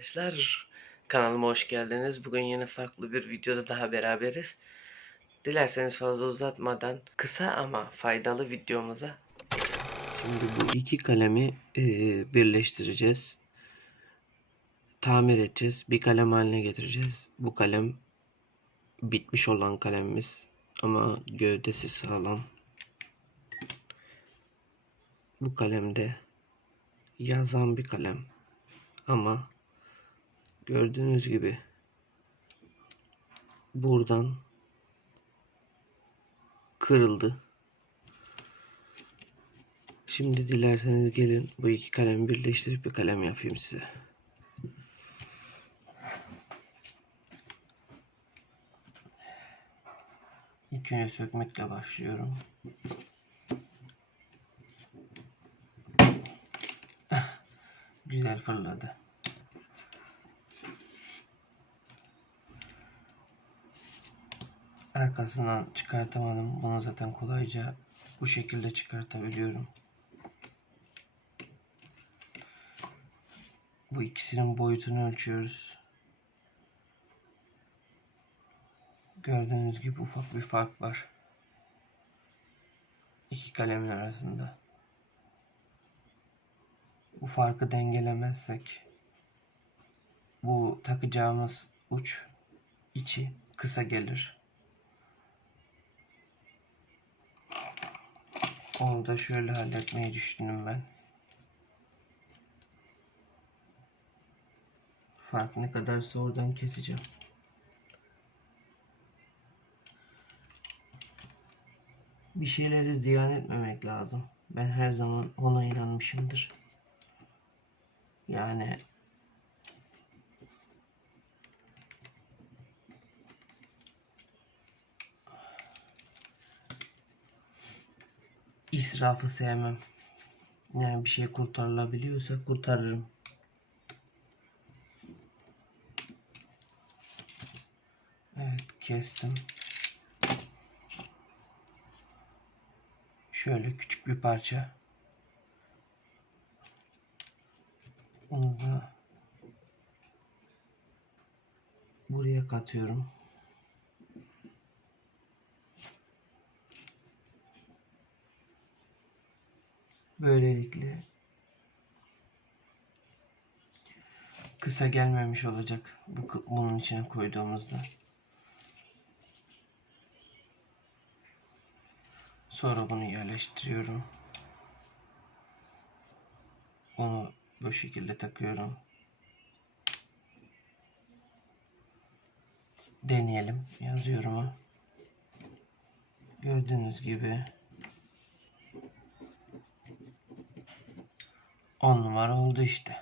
Arkadaşlar kanalıma hoş geldiniz. Bugün yine farklı bir videoda daha beraberiz. Dilerseniz fazla uzatmadan kısa ama faydalı videomuza Şimdi bu iki kalemi eee, birleştireceğiz. Tamir edeceğiz. Bir kalem haline getireceğiz. Bu kalem bitmiş olan kalemimiz ama gövdesi sağlam. Bu kalemde yazan bir kalem ama gördüğünüz gibi buradan kırıldı. Şimdi dilerseniz gelin bu iki kalemi birleştirip bir kalem yapayım size. İlk önce sökmekle başlıyorum. Güzel fırladı. Arkasından çıkartamadım. Bunu zaten kolayca bu şekilde çıkartabiliyorum. Bu ikisinin boyutunu ölçüyoruz. Gördüğünüz gibi ufak bir fark var. İki kalemin arasında. Bu farkı dengelemezsek bu takacağımız uç içi kısa gelir. Onu da şöyle halletmeyi düşündüm ben. Fark ne kadarsa oradan keseceğim. Bir şeyleri ziyan etmemek lazım. Ben her zaman ona inanmışımdır. Yani israfı sevmem. Yani bir şey kurtarılabiliyorsa kurtarırım. Evet kestim. Şöyle küçük bir parça. Onu da buraya katıyorum. Böylelikle kısa gelmemiş olacak bu bunun içine koyduğumuzda. Sonra bunu yerleştiriyorum. Onu bu şekilde takıyorum. Deneyelim. Yazıyorum. Gördüğünüz gibi 10 numara oldu işte.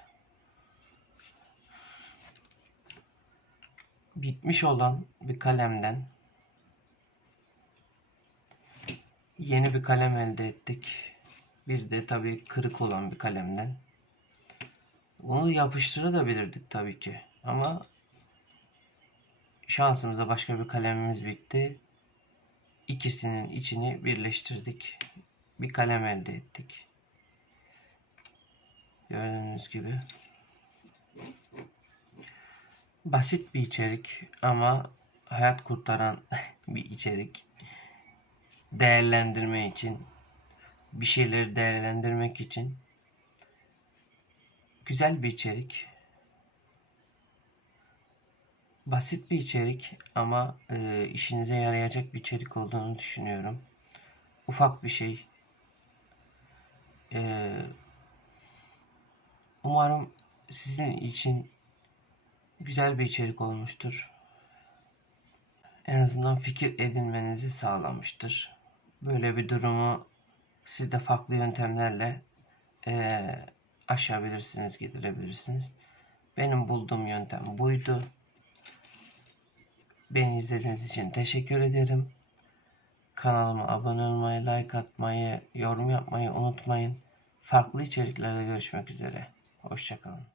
Bitmiş olan bir kalemden yeni bir kalem elde ettik. Bir de tabii kırık olan bir kalemden. Bunu yapıştırabilirdik tabii ki. Ama şansımıza başka bir kalemimiz bitti. İkisinin içini birleştirdik. Bir kalem elde ettik. Gördüğünüz gibi. Basit bir içerik ama hayat kurtaran bir içerik. Değerlendirme için, bir şeyleri değerlendirmek için güzel bir içerik. Basit bir içerik ama e, işinize yarayacak bir içerik olduğunu düşünüyorum. Ufak bir şey. E, umarım sizin için güzel bir içerik olmuştur. En azından fikir edinmenizi sağlamıştır. Böyle bir durumu siz de farklı yöntemlerle e, aşabilirsiniz, giderebilirsiniz. Benim bulduğum yöntem buydu. Beni izlediğiniz için teşekkür ederim. Kanalıma abone olmayı, like atmayı, yorum yapmayı unutmayın. Farklı içeriklerde görüşmek üzere. Hoşçakalın.